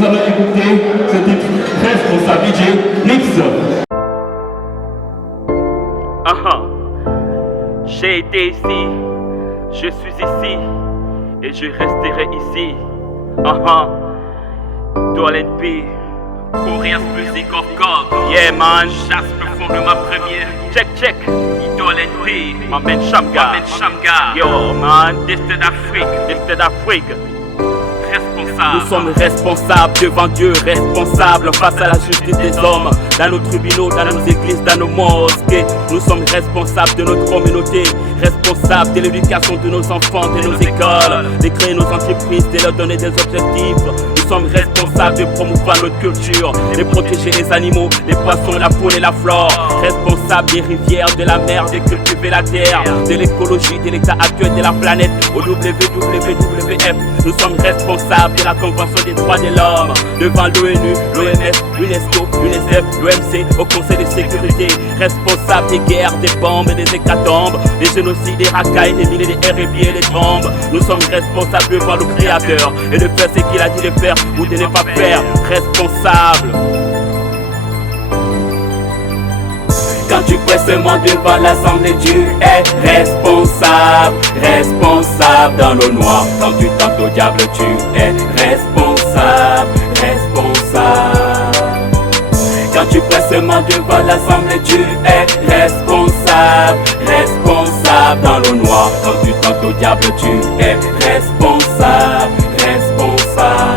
Nous allons écouter ce titre responsable DJ Mix. J'ai été ici, je suis ici et je resterai ici. Dollar P, Korea's Music of God. Yeah man, chasse le fond de ma première. Check, Dollar P, my man Shamga. Yo man, this is Afrique. Nous sommes responsables devant Dieu, responsables face à la justice des hommes. Dans nos tribunaux, dans nos églises, dans nos mosquées. Nous sommes responsables de notre communauté, responsables de l'éducation de nos enfants, de nos écoles, de créer nos entreprises, de leur donner des objectifs. Nous sommes responsables de promouvoir notre culture, de protéger les animaux, les poissons, la faune et la flore. Responsables des rivières, de la mer, de cultiver la terre, de l'écologie, de l'état actuel de la planète. Au WWF, nous sommes responsables de la Convention des droits de l'homme devant l'ONU, l'OMS, l'UNESCO, l'UNICEF, l'OMC, au Conseil de sécurité. Responsables des guerres, des bombes et des hécatombes, des génocides, des racailles, des milliers de RB et des bombes. Nous sommes responsables devant le Créateur et de faire ce qu'il a dit de faire ou de ne pas faire. Responsables. Quand tu presses seulement devant l'assemblée, tu es responsable, responsable dans le noir. Quand tu tentes au diable, tu es responsable, responsable. Quand tu presses seulement devant l'assemblée, tu es responsable, responsable dans le noir. Quand tu tentes au diable, tu es responsable, responsable.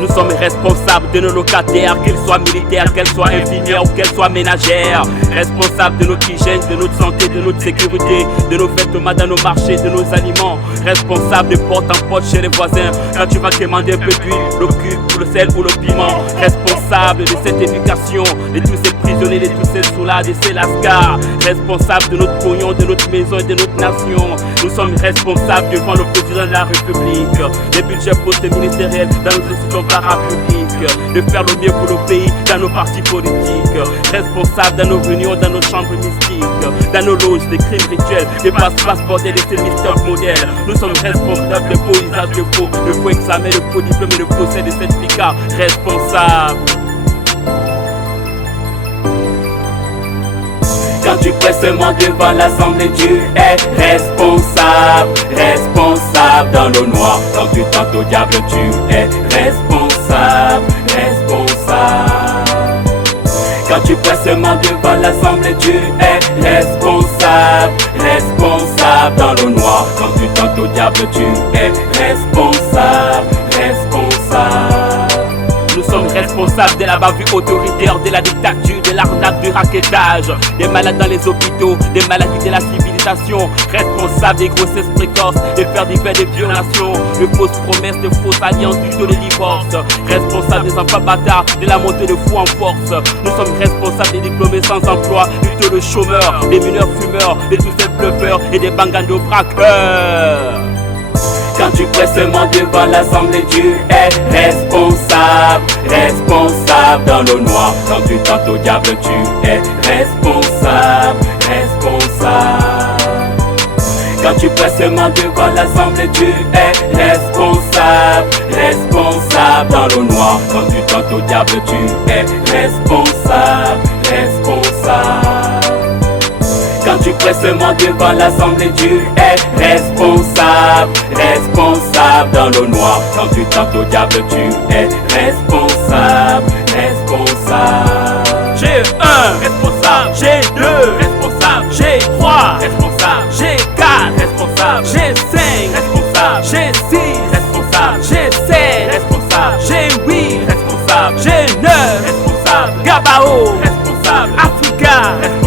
Nous sommes responsables de nos locataires, qu'ils soient militaires, qu'elles soient infirmières ou qu'elles soient ménagères. Responsables de notre hygiène, de notre santé, de notre sécurité, de nos vêtements dans nos marchés, de nos aliments. Responsables de porte en porte chez les voisins, quand tu vas demander un peu d'huile, le cube, ou le sel ou le piment. Responsables de cette éducation, de tous ces prisonniers, de tous ces soldats, de ces lascars. Responsables de notre pognon, de notre maison et de notre nation. Nous sommes responsables devant le président de la République, les budgets postes ministériels dans nos institutions parapubliques, de faire le mieux pour nos pays dans nos partis politiques. Responsables dans nos réunions, dans nos chambres mystiques, dans nos loges, des crimes rituels, des passe-passe bordel et ces mystères modèles. Nous sommes responsables de faux usages de faux examen, de faux diplômes et de procès de certificats. Responsables. Quand tu presses seulement devant l'assemblée, tu es responsable, responsable dans le noir. Quand tu tentes au diable, tu es responsable, responsable. Quand tu presses seulement devant l'assemblée, tu es responsable, responsable dans le noir. Quand tu tentes au diable, tu es responsable, responsable. Nous sommes responsables de la bavure autoritaire, de la dictature, de l'arnaque, du raquettage, des malades dans les hôpitaux, des maladies de la civilisation. Responsables des grossesses précoces, des faits divers, des violations, de fausses promesses, de fausses alliances, du taux de divorce. Responsables des enfants bâtards, de la montée de fous en force. Nous sommes responsables des diplômés sans emploi, du taux de chômeurs, des mineurs fumeurs, de tous ces bluffeurs et des bangandos braqueurs. Quand tu presses seulement devant l'assemblée, tu es responsable, responsable dans le noir. Quand tu tentes au diable, tu es responsable, responsable. Quand tu presses seulement devant l'assemblée, tu es responsable, responsable dans le noir. Quand tu tentes au diable, tu es responsable, responsable. Quand tu presses seulement devant l'assemblée, tu es responsable, responsable dans le noir. Quand tu tentes au diable, tu es responsable, responsable. G1, responsable. G2, responsable. G3, responsable. G4, responsable. G5, responsable. G6, responsable. G7, responsable. G8, responsable. G9, responsable. Gabao, responsable. Africa, responsable.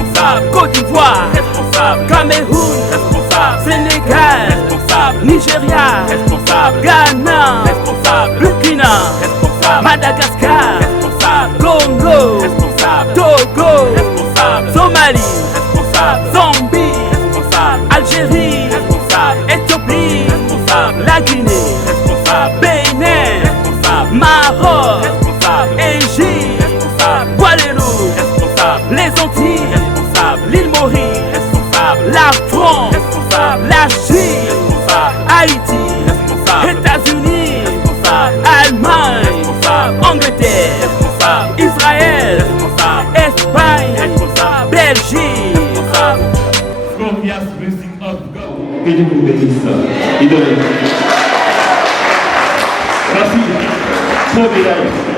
Côte d'Ivoire, responsable. Cameroun, responsable. Sénégal, responsable. Nigeria, responsable. Ghana, responsable. Burkina, responsable. Madagascar, responsable. Congo, responsable. Togo, responsable. Somalie, responsable. Zambie, responsable. Algérie, responsable. Éthiopie, responsable. La Guinée, responsable. Bénin, responsable. Maroc, responsable. Égypte, responsable. Guadeloupe, responsable. Les Antilles, responsable. L'île Maurice, responsable. La France, responsable. La Chine, responsable. Haïti, responsable. États-Unis, responsable. Allemagne, responsable. Angleterre, responsable. Israël, responsable. Espagne, responsable. Belgique, responsable. Glorious blessing of God. Que Dieu vous bénisse. Et donne. Merci. Trop bien.